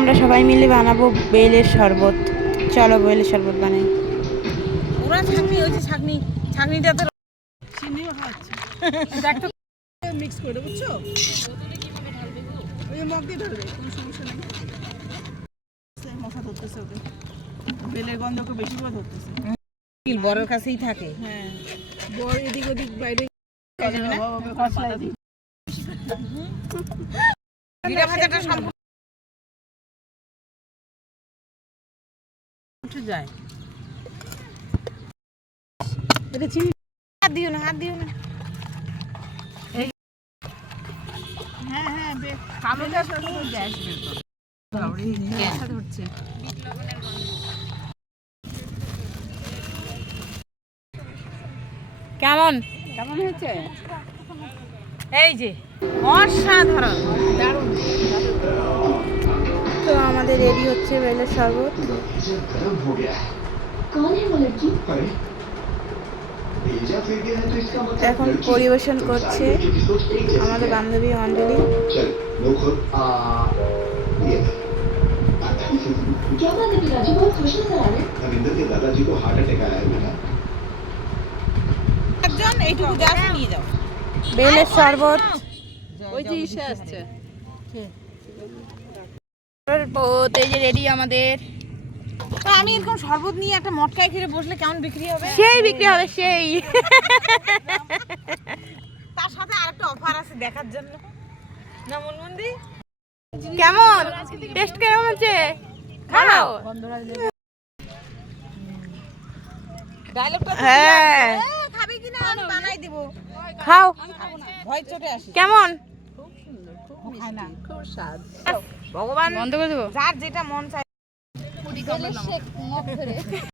আমরা সবাই মিলে বানাবো বেলের শরবত। চলো বেলের শরবত বানাই। ওরা ছাকনি ওই যে ছাকনি ছাকনিটাতে চিনিও খাওয়াচ্ছে মিক্স করে বুঝছ? ওই মগ দিয়ে ঢালবে কোনো সমস্যা নেই। মশা ধরতেছে ওকে। বেলের গন্ধ বেশি করে ধরতেছে। বড়ের কাছেই থাকে। হ্যাঁ বড় এদিক ওদিক বাইরে জিরা ভাজাটা সম্পূর্ণ উঠে যায়। এটা চিনি হাত দিও না হাত দিও না। হ্যাঁ হ্যাঁ কালোটা গ্যাস ধরছে কেমন? কেমন হয়েছে? এই যে অসাধারণ। তো খেতে রেডি হচ্ছে বেলের শরবত। এখন পরিবেশন করছে আমাদের বান্ধবী অঞ্জলি। বেলের শরবত। ওই যে আসছে। শরবত এই যে রেডি আমাদের। আমি এরকম শরবত নিয়ে একটা মটকায় ফিরে বসলে কেমন বিক্রি হবে? সেই বিক্রি হবে সেই। তার সাথে আরেকটা অফার আছে দেখার জন্য। না মনমন্দি? কেমন? টেস্ট কেমন আছে খাও। হ্যাঁ। খাবে কিনা? আমি বানাই দিব। খাও। ভয় চটে আসি কেমন? খুব স্বাদ। ভগবান বন্ধ করে দেবো? যার যেটা মন চায়।